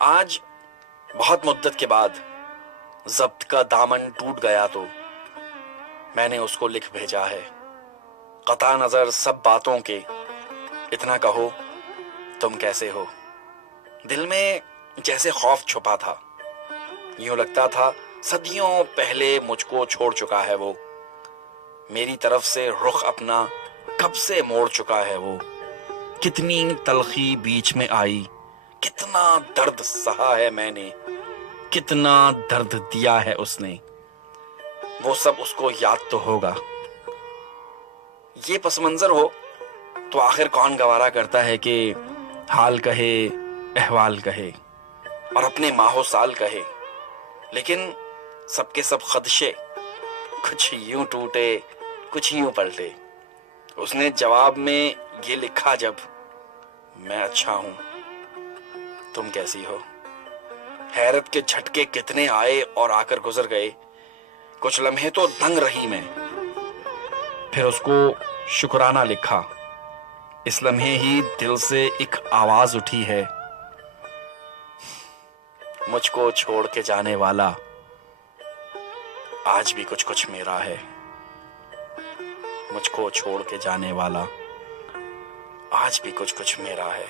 آج بہت مدت کے بعد ضبط کا دامن ٹوٹ گیا تو میں نے اس کو لکھ بھیجا ہے، قطع نظر سب باتوں کے، اتنا کہو تم کیسے ہو۔ دل میں جیسے خوف چھپا تھا، یوں لگتا تھا صدیوں پہلے مجھ کو چھوڑ چکا ہے وہ، میری طرف سے رخ اپنا کب سے موڑ چکا ہے وہ۔ کتنی تلخی بیچ میں آئی، کتنا درد سہا ہے میں نے، کتنا درد دیا ہے اس نے، وہ سب اس کو یاد تو ہوگا۔ یہ پس منظر ہو تو آخر کون گوارا کرتا ہے کہ حال کہے، احوال کہے اور اپنے ماہ و سال کہے، لیکن سب کے سب خدشے کچھ یوں ٹوٹے کچھ یوں پلٹے۔ اس نے جواب میں یہ لکھا جب، میں اچھا ہوں، تم کیسی ہو۔ حیرت کے جھٹکے کتنے آئے اور آ کر گزر گئے، کچھ لمحے تو دنگ رہی میں، پھر اس کو شکرانہ لکھا۔ اس لمحے ہی دل سے ایک آواز اٹھی ہے، مجھ کو چھوڑ کے جانے والا آج بھی کچھ کچھ میرا ہے، مجھ کو چھوڑ کے جانے والا آج بھی کچھ کچھ میرا ہے۔